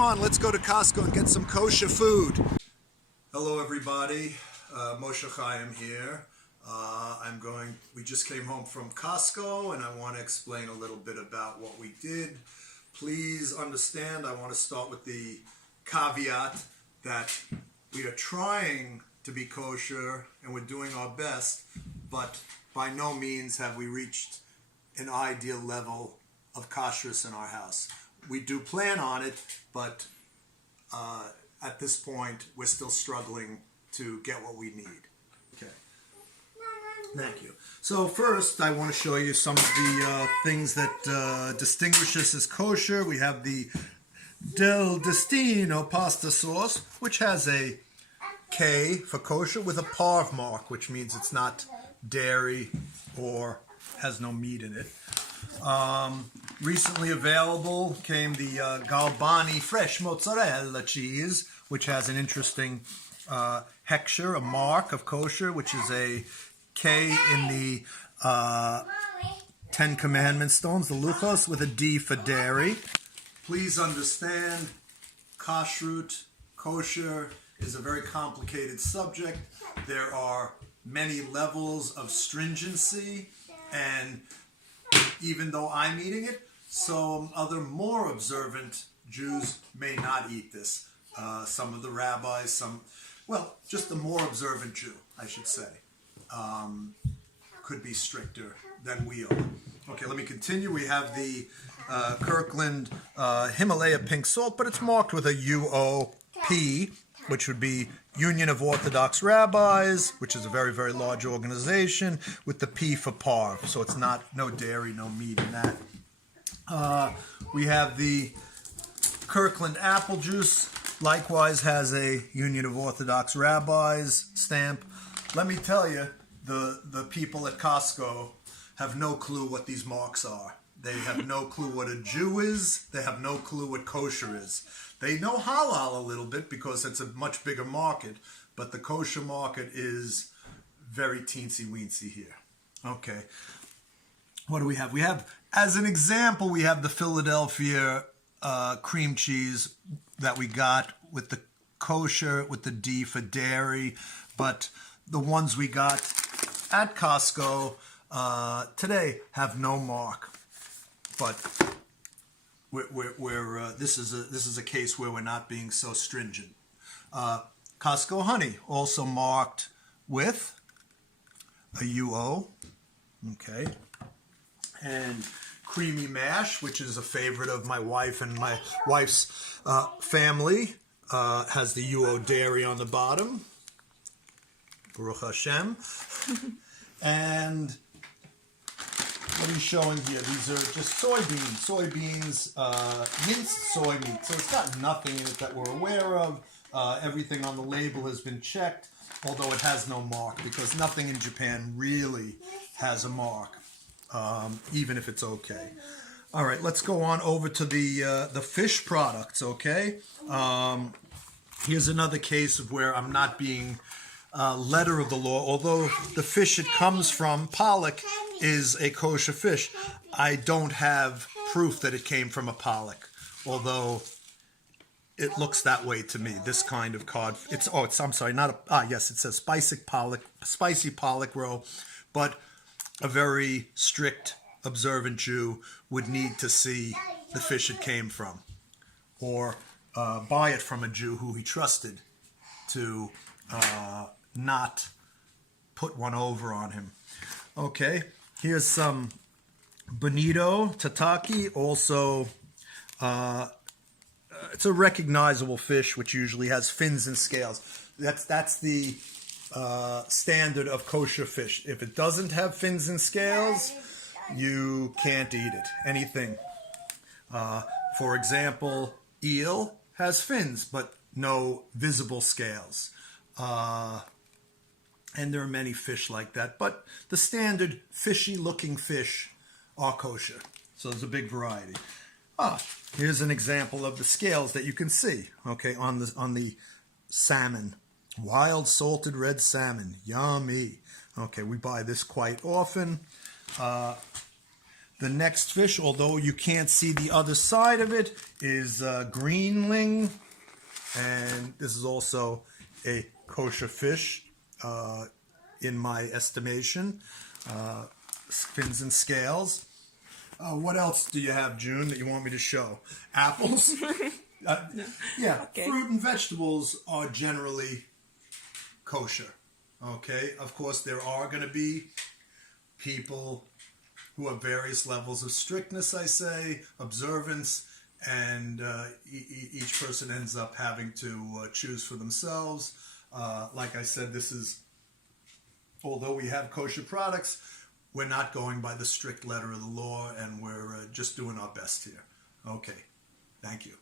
Come on, let's go to Costco and get some kosher food. Hello everybody, Moshe Chaim here. We just came home from Costco and I want to explain a little bit about what we did. Please understand, I want to start with the caveat that we are trying to be kosher and we're doing our best, but by no means have we reached an ideal level of kashrus in our house. We do plan on it, but at this point we're still struggling to get what we need. Okay. Thank you. So first I want to show you some of the things that distinguish us as kosher. We have the Del Destino pasta sauce, which has a K for kosher with a parv mark, which means it's not dairy or has no meat in it. Recently available came the Galbani fresh mozzarella cheese, which has an interesting hechsher, a mark of kosher, which is a K in the Ten Commandment stones, the luchos, with a D for dairy. Please understand, kashrut, kosher, is a very complicated subject. There are many levels of stringency, and even though I'm eating it, some other more observant Jews may not eat this. Some of the rabbis, just a more observant Jew, I should say, could be stricter than we are. Okay, let me continue. We have the Kirkland Himalaya pink salt, but it's marked with a UOP, which would be Union of Orthodox Rabbis, which is a very, very large organization, with the P for parv. So it's no dairy, no meat in that. We have the Kirkland apple juice, likewise has a Union of Orthodox Rabbis stamp. Let me tell you, the people at Costco have no clue what these marks are. They have no clue what a Jew is. They have no clue what kosher is. They know halal a little bit because it's a much bigger market, but the kosher market is very teensy-weensy here. Okay. What do we have? We have, as an example, we have the Philadelphia cream cheese that we got with the kosher, with the D for dairy, but the ones we got at Costco today have no mark. But this is a case where we're not being so stringent. Costco honey, also marked with a UO, okay, and creamy mash, which is a favorite of my wife and my wife's family, has the UO dairy on the bottom. Baruch Hashem. And what are you showing here? These are just soybeans, minced soy meat. So it's got nothing in it that we're aware of. Everything on the label has been checked, although it has no mark, because nothing in Japan really has a mark, even if it's okay. All right, let's go on over to the fish products, okay? Here's another case of where I'm not being letter of the law, although the fish it comes from, pollock, is a kosher fish. I don't have proof that it came from a pollock, although it looks that way to me. This kind of cod, yes, it says spicy pollock roe, but a very strict, observant Jew would need to see the fish it came from, or buy it from a Jew who he trusted to not put one over on him. Okay, here's some bonito tataki, also it's a recognizable fish which usually has fins and scales. That's the standard of kosher fish. If it doesn't have fins and scales, you can't eat it. Anything. For example, eel has fins but no visible scales. And there are many fish like that, but the standard fishy-looking fish are kosher. So there's a big variety. Here's an example of the scales that you can see, okay, on the salmon. Wild salted red salmon, yummy. Okay, we buy this quite often. The next fish, although you can't see the other side of it, is greenling. And this is also a kosher fish in my estimation. Fins and scales. What else do you have, June, that you want me to show? Apples? Yeah, okay. Fruit and vegetables are generally kosher. Okay, of course, there are going to be people who have various levels of strictness, I say, observance, and each person ends up having to choose for themselves. Like I said, this is, although we have kosher products, we're not going by the strict letter of the law, and we're just doing our best here. Okay, thank you.